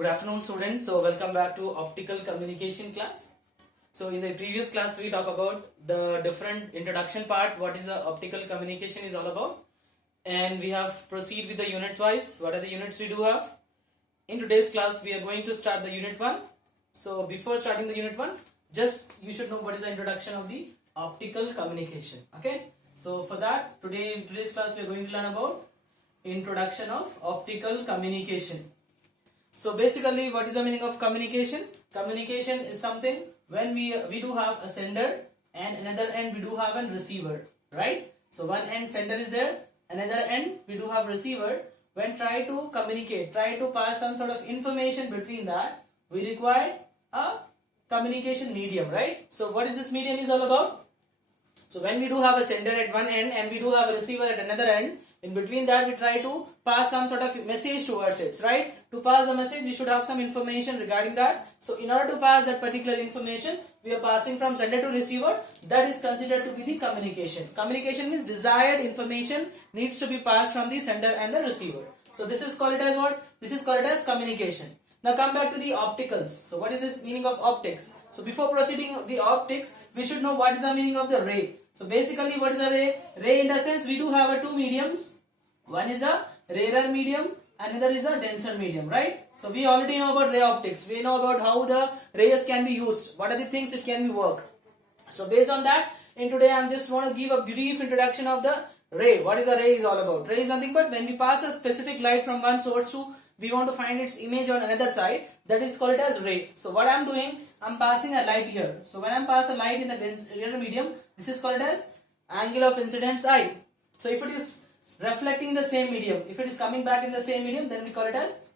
Good afternoon students. So welcome back to optical communication class. So in the previous class we talked about the different introduction part, what is the optical communication is all about, and we have proceed with the unit wise, what are the units we do have. In today's class we are going to start the unit 1. So before starting the unit 1, just you should know what is the introduction of the optical communication. Okay, so for that in today's class we are going to learn about introduction of optical communication. So basically what is the meaning of communication? Communication is something when we do have a sender and another end we do have a receiver, right? So one end sender is there, another end we do have receiver. When try to communicate, try to pass some sort of information between that, we require a communication medium, right? So what is this medium is all about? So when we do have a sender at one end and we do have a receiver at another end, in between that we try to pass some sort of message towards it, right? To pass the message we should have some information regarding that. So in order to pass that particular information, we are passing from sender to receiver. That is considered to be the communication. Communication means desired information needs to be passed from the sender and the receiver. So this is called as what? This is called as communication. Now come back to the opticals. So what is this meaning of optics? So before proceeding the optics, we should know what is the meaning of the ray. So basically what is a ray? Ray in the sense we do have two mediums. One is a rarer medium, another is a denser medium, right? So we already know about ray optics. We know about how the rays can be used. What are the things it can be work. So based on that, in today I just want to give a brief introduction of the ray. What is a ray is all about? Ray is nothing but when we pass a specific light from one source to we want to find its image on another side, that is called as ray. So what I am doing, I am passing a light here. So when I pass a light in the dense rarer medium, this is called as angle of incidence I. So if it is reflecting the same medium, if it is coming back in the same medium, then we call it as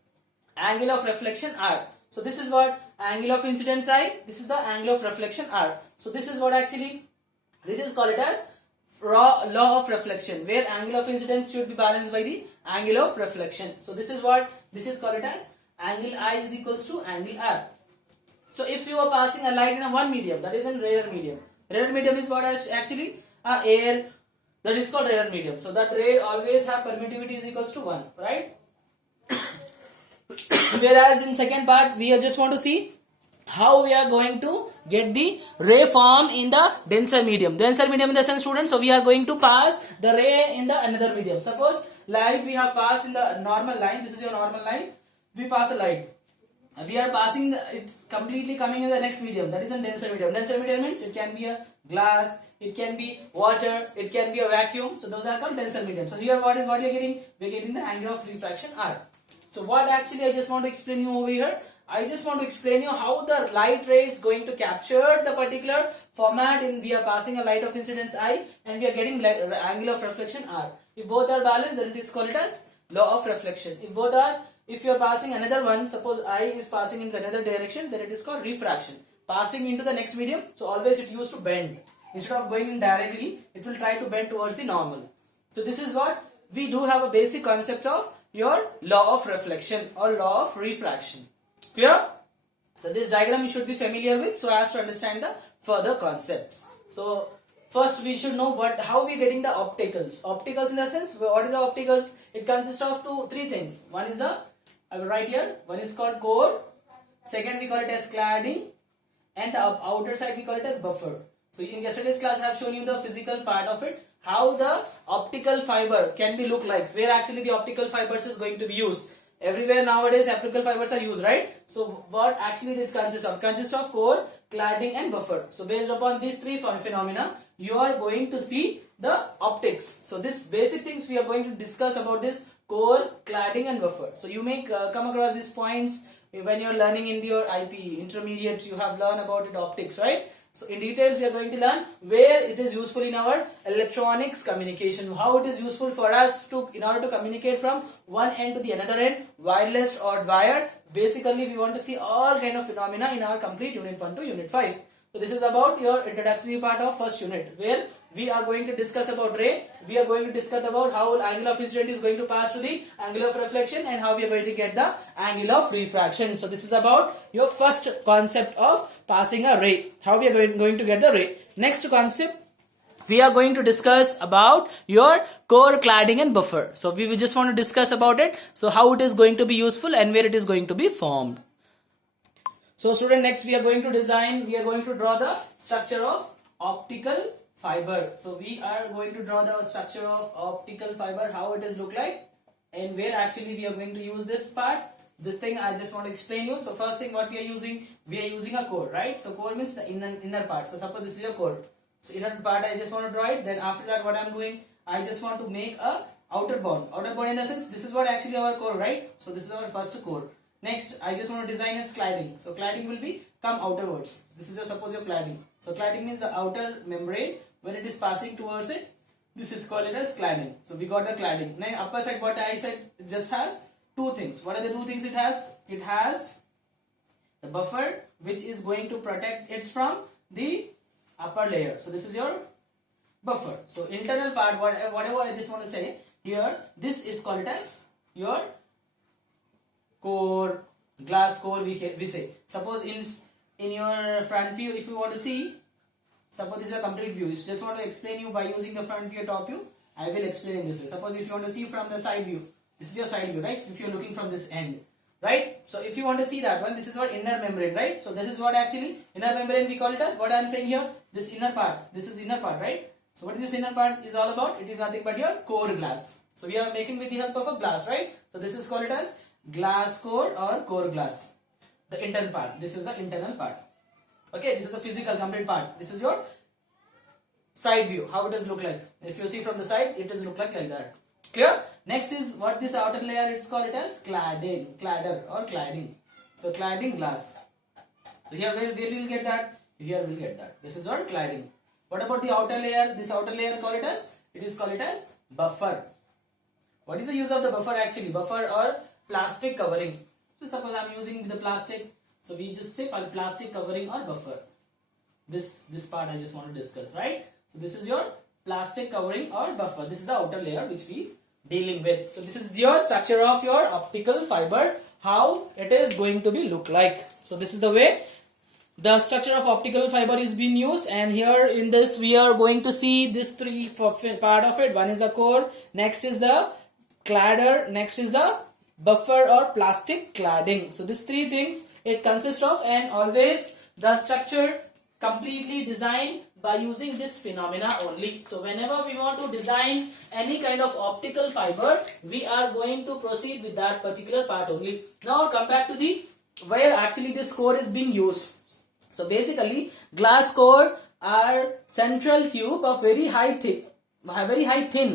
angle of reflection R. So this is what angle of incidence I, this is the angle of reflection R. So this is what actually, this is called it as law of reflection, where angle of incidence should be balanced by the angle of reflection. So this is what, this is called it as angle I is equals to angle R. So if you are passing a light in a one medium, that is in rarer medium. Rarer medium is what is actually air, that is called rarer medium. So that ray always have permittivity is equals to 1, right? Whereas in second part, we just want to see how we are going to get the ray form in the denser medium. Denser medium in the sense, students, so we are going to pass the ray in the another medium. Suppose light we have passed in the normal line, this is your normal line, we pass a light. We are passing, it's completely coming in the next medium, that is in denser medium. Denser medium means it can be a glass, it can be water, it can be a vacuum. So those are called denser medium. So here what you are getting? We are getting the angle of refraction R. So what actually I just want to explain you over here, I just want to explain you how the light ray is going to capture the particular format in we are passing a light of incidence I and we are getting angle of reflection R. If both are balanced, then it is called as law of reflection. If both are, if you are passing another one, suppose I is passing in another direction, then it is called refraction. Passing into the next medium, so always it used to bend. Instead of going in directly, it will try to bend towards the normal. So this is what we do have a basic concept of your law of reflection or law of refraction. Clear? So this diagram you should be familiar with so as to understand the further concepts. So first we should know how we are getting the opticals. Opticals in the sense, what is the opticals? It consists of three things. One is the, I will write here, one is called core, second we call it as cladding, and the outer side we call it as buffer. So in yesterday's class I have shown you the physical part of it, how the optical fiber can be look like, where actually the optical fibers is going to be used. Everywhere nowadays optical fibers are used, right? So what actually it consists of? It consists of core, cladding and buffer. So based upon these three phenomena, you are going to see the optics. So this basic things we are going to discuss about this core, cladding and buffer. So you may come across these points when you are learning in your IP intermediate, you have learned about it optics, right? So in details we are going to learn where it is useful in our electronics communication, how it is useful for us to in order to communicate from one end to the another end, wireless or wired. Basically we want to see all kind of phenomena in our complete unit 1 to unit 5. So this is about your introductory part of first unit, where we are going to discuss about ray, we are going to discuss about how angle of incidence is going to pass to the angle of reflection and how we are going to get the angle of refraction. So this is about your first concept of passing a ray, how we are going to get the ray. Next concept, we are going to discuss about your core, cladding and buffer. So we will just want to discuss about it. So how it is going to be useful and where it is going to be formed. So student, next we are going to draw the structure of optical fiber. So we are going to draw the structure of optical fiber, how it is look like and where actually we are going to use this part. This thing I just want to explain you. So first thing what we are using a core, right? So core means the inner part. So suppose this is your core. So inner part I just want to draw it. Then after that what I am doing, I just want to make a outer bond. Outer bond in the sense this is what actually our core, right? So this is our first core. Next I just want to design its cladding. So cladding will be come outerwards. This is your suppose your cladding. So cladding means the outer membrane when it is passing towards it. This is called it as cladding. So we got the cladding. Now upper side what I said it just has two things. What are the two things it has? It has the buffer which is going to protect it from the upper layer. So this is your buffer. So internal part, whatever I just want to say here, this is called it as your core, glass core we say. Suppose in your front view if you want to see, suppose this is a complete view. If you just want to explain you by using the front view or top view, I will explain in this way. Suppose if you want to see from the side view, this is your side view, right? If you are looking from this end, right? So if you want to see that one, this is what inner membrane, right? So this is what actually inner membrane we call it as. What I am saying here, this inner part, this is inner part, right? So what is this inner part is all about? It is nothing but your core glass. So we are making with the help of a glass, right? So this is called it as glass core or core glass. The internal part. This is the internal part. Okay, this is a physical complete part. This is your side view. How it does look like? If you see from the side, it does look like that. Clear? Next is what this outer layer. It's called it as cladding, cladder or cladding. So cladding glass. So here where we will get that? Here we will get that. This is our cladding. What about the outer layer? This outer layer call it as? It is called it as buffer. What is the use of the buffer actually? Buffer or plastic covering. So suppose I am using the plastic. So we just say plastic covering or buffer. This part I just want to discuss, right? So this is your plastic covering or buffer. This is the outer layer which we dealing with. So this is your structure of your optical fiber, how it is going to be look like. So this is the way the structure of optical fiber is being used, and here in this we are going to see this three part of it. One is the core, next is the cladder, next is the buffer or plastic cladding. So these three things it consists of, and always the structure completely designed by using this phenomena only. So whenever we want to design any kind of optical fiber, we are going to proceed with that particular part only. Now come back to the where actually this core is being used. So basically glass core are central tube of very thin,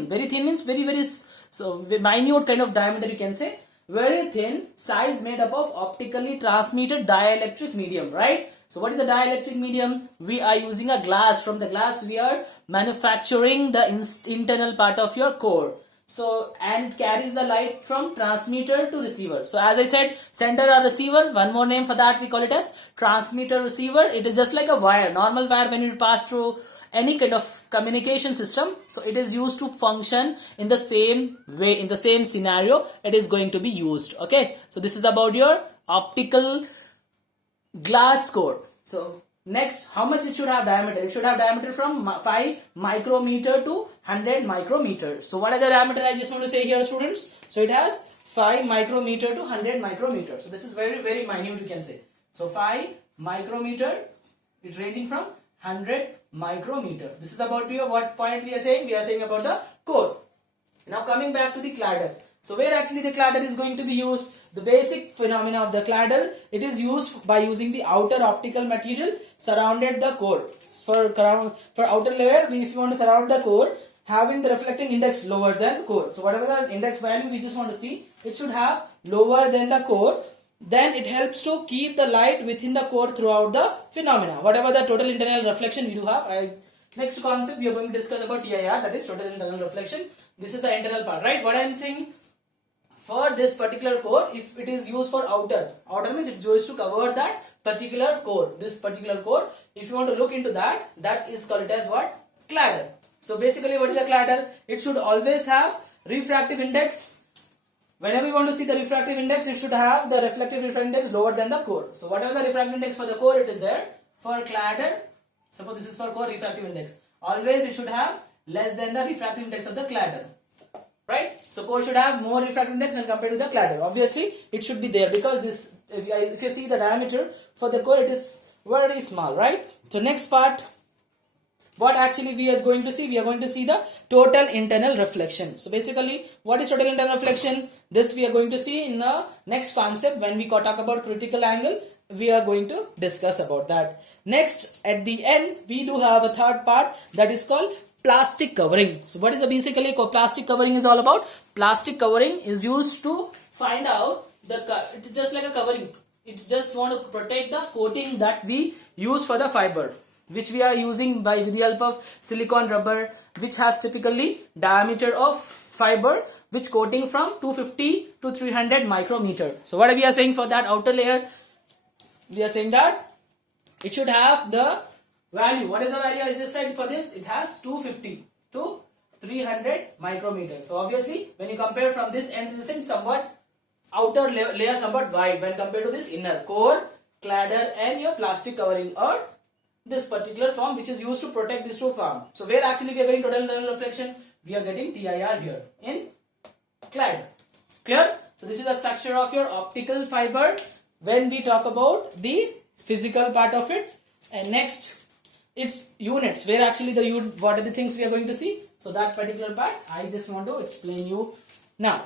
very thin means very so minute kind of diameter you can say, very thin size made up of optically transmitted dielectric medium, right? So what is the dielectric medium? We are using a glass. From the glass we are manufacturing the internal part of your core. So and it carries the light from transmitter to receiver. So as I said, sender or receiver, one more name for that we call it as transmitter receiver. It is just like a wire, normal wire when you pass through any kind of communication system. So it is used to function in the same way, in the same scenario it is going to be used. Okay, so this is about your optical glass core. So next, how much it should have diameter? It should have diameter from 5 micrometer to 100 micrometer. So what are the diameter I just want to say here, students? So it has 5 micrometer to 100 micrometer. So this is very minute you can say. So 5 micrometer, it's ranging from 100 micrometer. This is about your what point we are saying? We are saying about the core. Now coming back to the cladder. So where actually the cladder is going to be used? The basic phenomena of the cladder, it is used by using the outer optical material surrounded the core. For outer layer, if you want to surround the core, having the reflecting index lower than core. So whatever the index value we just want to see, it should have lower than the core. Then it helps to keep the light within the core throughout the phenomena. Whatever the total internal reflection we do have. Next concept we are going to discuss about TIR, that is total internal reflection. This is the internal part, right? What I am saying, for this particular core, if it is used for outer means it's used to cover that particular core, this particular core. If you want to look into that, that is called as what? Cladder. So basically what is a cladder? It should always have refractive index. Whenever you want to see the refractive index, it should have the reflective index lower than the core. So whatever the refractive index for the core, it is there. For cladder, suppose this is for core refractive index. always it should have less than the refractive index of the claddon. Right? So core should have more refractive index when compared to the claddon. Obviously, it should be there because this, if you see the diameter for the core, it is very small, right? So next part, what actually we are going to see? We are going to see the total internal reflection. So basically, what is total internal reflection? This we are going to see in the next concept when we talk about critical angle. We are going to discuss about that. Next, at the end, we do have a third part that is called plastic covering. So what is the basically plastic covering is all about? Plastic covering is used to find out it's just like a covering. It's just want to protect the coating that we use for the fiber, which we are using with the help of silicone rubber, which has typically diameter of fiber, which coating from 250 to 300 micrometer. So what we are saying for that outer layer? We are saying that it should have the value. What is the value? I just said for this, it has 250 to 300 micrometers. So obviously, when you compare from this end to this end, somewhat outer layer somewhat wide when compared to this inner core, cladder, and your plastic covering or this particular form which is used to protect this two form. So where actually we are getting total internal reflection? We are getting TIR here in clad. Clear? So this is the structure of your optical fiber when we talk about the physical part of it. And next, its units, where actually what are the things we are going to see. So that particular part I just want to explain you now.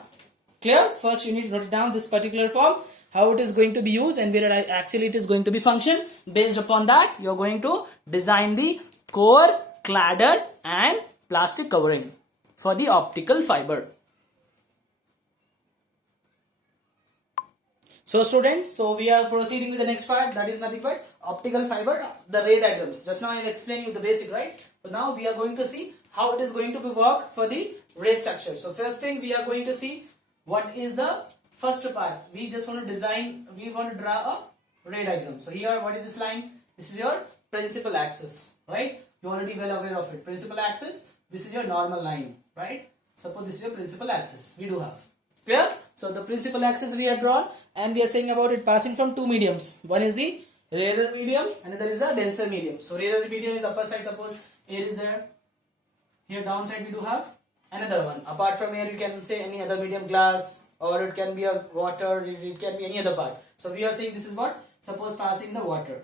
Clear? First you need to note down this particular form, how it is going to be used and where actually it is going to be function. Based upon that, you are going to design the core, cladder and plastic covering for the optical fiber. So students, so we are proceeding with the next part, that is nothing but optical fiber, the ray diagrams. Just now I explained you the basic, right? So now we are going to see how it is going to be work for the ray structure. So first thing we are going to see what is the first part. We just want to design, we want to draw a ray diagram. So here, what is this line? This is your principal axis, right? You are already well aware of it. Principal axis, this is your normal line, right? Suppose this is your principal axis. We do have. Clear? So the principal axis we have drawn and we are saying about it passing from two mediums. One is the rarer medium and another is a denser medium. So rarer medium is upper side, suppose air is there. Here downside we do have another one. Apart from air you can say any other medium, glass, or it can be a water, it can be any other part. So we are saying this is what? Suppose passing the water.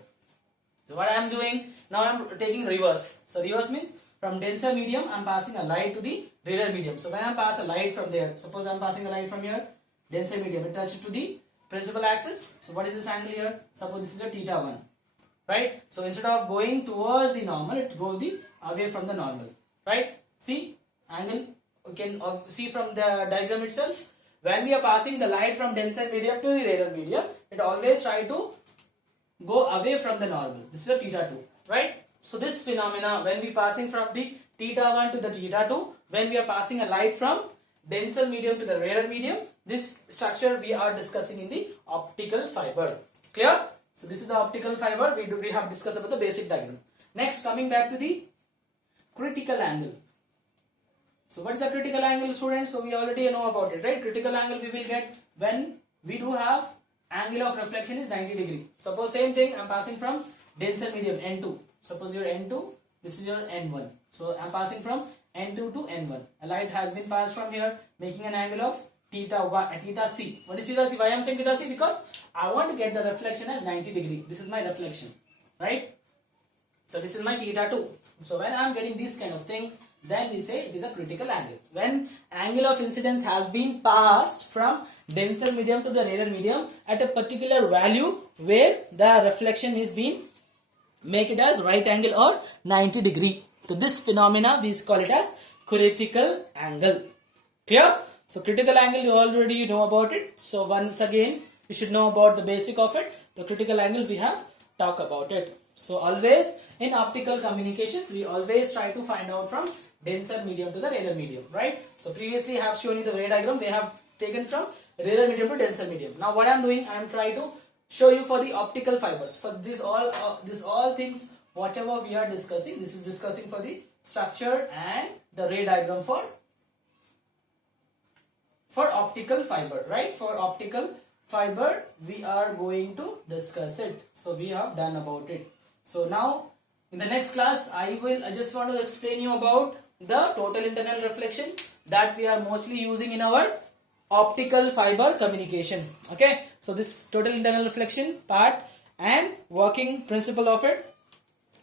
So what I am doing, now I am taking reverse. So reverse means from denser medium I am passing a light to the rarer medium. So when I pass a light from there, suppose I am passing a light from here, denser medium, it touches to the principal axis. So what is this angle here? Suppose this is your theta 1, right? So instead of going towards the normal, it goes away from the normal, right? See angle, you can see from the diagram itself. When we are passing the light from denser medium to the rarer medium, it always try to go away from the normal. This is a theta 2, right? So this phenomena, when we passing from the theta 1 to the theta 2, when we are passing a light from denser medium to the rarer medium, this structure we are discussing in the optical fiber. Clear? So this is the optical fiber. We have discussed about the basic diagram. Next, coming back to the critical angle. So what is the critical angle, students? So we already know about it, right? Critical angle we will get when we do have angle of reflection is 90 degree. Suppose same thing, I am passing from denser medium N2. Suppose your N2, this is your N1. So I am passing from N2 to N1. A light has been passed from here, making an angle of theta C. What is theta C? Why I am saying theta C? Because I want to get the reflection as 90 degree. This is my reflection, right? So this is my theta 2. So when I am getting this kind of thing, then we say it is a critical angle. When angle of incidence has been passed from denser medium to the rarer medium at a particular value where the reflection is being make it as right angle or 90 degree. So this phenomena we call it as critical angle. Clear? So critical angle you already know about it. So once again you should know about the basic of it. The critical angle we have talked about it. So always in optical communications we always try to find out from denser medium to the rarer medium, right? So previously I have shown you the ray diagram. They have taken from rarer medium to denser medium. Now what I am doing, I am trying to show you for the optical fibers. For this all things whatever we are discussing, this is discussing for the structure and the ray diagram for optical fiber, right? For optical fiber we are going to discuss it. So we have done about it. So now In the next class, I just want to explain you about the total internal reflection that we are mostly using in our optical fiber communication. Okay, so this total internal reflection part and working principle of it,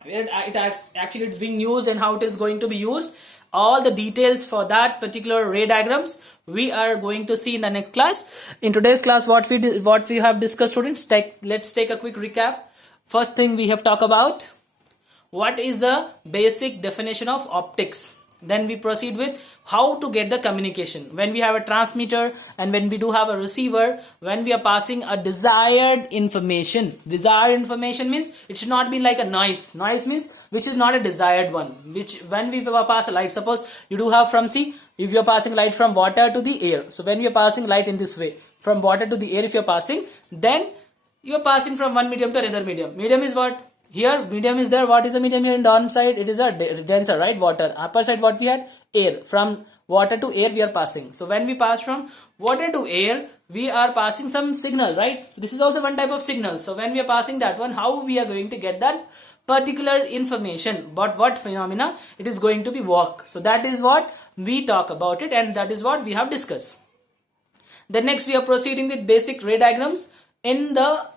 where it's being used and how it is going to be used, all the details for that particular ray diagrams we are going to see in the next class. In today's class, what we have discussed, students, let's take a quick recap. First thing we have talked about, what is the basic definition of optics. Then we proceed with how to get the communication. When we have a transmitter and when we do have a receiver, when we are passing a desired information. Desired information means it should not be like a noise. Noise means which is not a desired one. Which when we pass a light, suppose you do have from if you are passing light from water to the air. So when we are passing light in this way, from water to the air if you are passing, then you are passing from one medium to another medium. Medium is what? Here medium is there. What is the medium here? In down side it is a denser, right? Water. Upper side what we had? Air. From water to air we are passing. So when we pass from water to air, we are passing some signal, right? So this is also one type of signal. So when we are passing that one, how we are going to get that particular information, but what phenomena it is going to be work. So that is what we talk about it, and that is what we have discussed. Then next we are proceeding with basic ray diagrams in the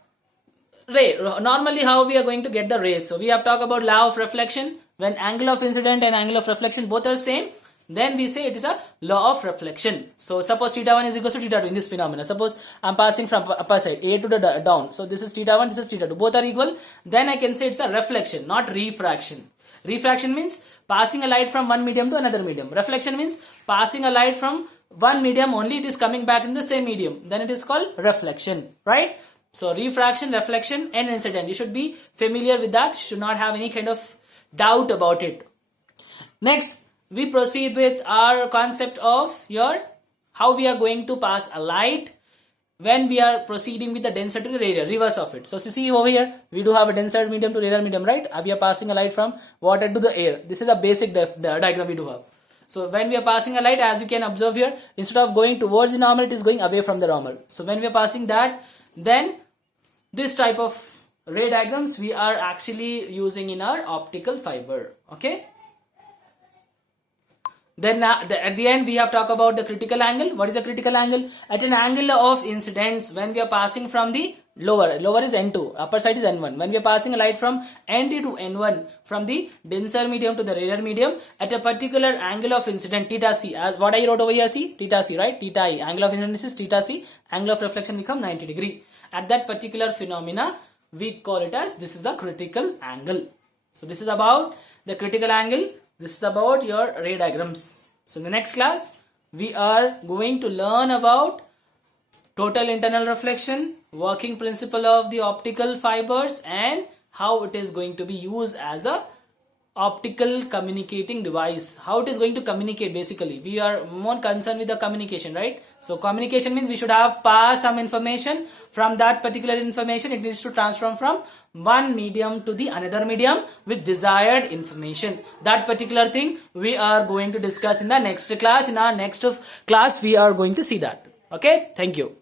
ray. Normally how we are going to get the rays. So we have talked about law of reflection. When angle of incident and angle of reflection both are same, then we say it is a law of reflection. So suppose theta 1 is equal to theta 2 in this phenomena. Suppose I am passing from upper side A to the down. So this is theta 1, this is theta 2. Both are equal. Then I can say it's a reflection, not refraction. Refraction means passing a light from one medium to another medium. Reflection means passing a light from one medium only, it is coming back in the same medium. Then it is called reflection, right? So refraction, reflection and incident. You should be familiar with that. You should not have any kind of doubt about it. Next, we proceed with our concept of how we are going to pass a light when we are proceeding with the denser to the rarer, reverse of it. So see over here, we do have a denser medium to rarer medium, right? We are passing a light from water to the air. This is a basic diagram we do have. So when we are passing a light, as you can observe here, instead of going towards the normal, it is going away from the normal. So when we are passing that, then this type of ray diagrams we are actually using in our optical fiber. Okay. Then at the end we have talked about the critical angle. What is the critical angle? At an angle of incidence, when we are passing from the lower is N2, upper side is N1. When we are passing a light from N2 to N1, from the denser medium to the rarer medium, at a particular angle of incidence, theta c, as what I wrote over here, see, theta c, right? Theta I, angle of incidence is theta c, angle of reflection become 90 degree. At that particular phenomena, we call it as, this is a critical angle. So this is about the critical angle. This is about your ray diagrams. So in the next class, we are going to learn about total internal reflection, working principle of the optical fibers, and how it is going to be used as a optical communicating device. How it is going to communicate basically. We are more concerned with the communication, right? So communication means we should have pass some information. From that particular information, it needs to transform from one medium to the another medium with desired information. That particular thing we are going to discuss in the next class. In our next class, we are going to see that. Okay, thank you.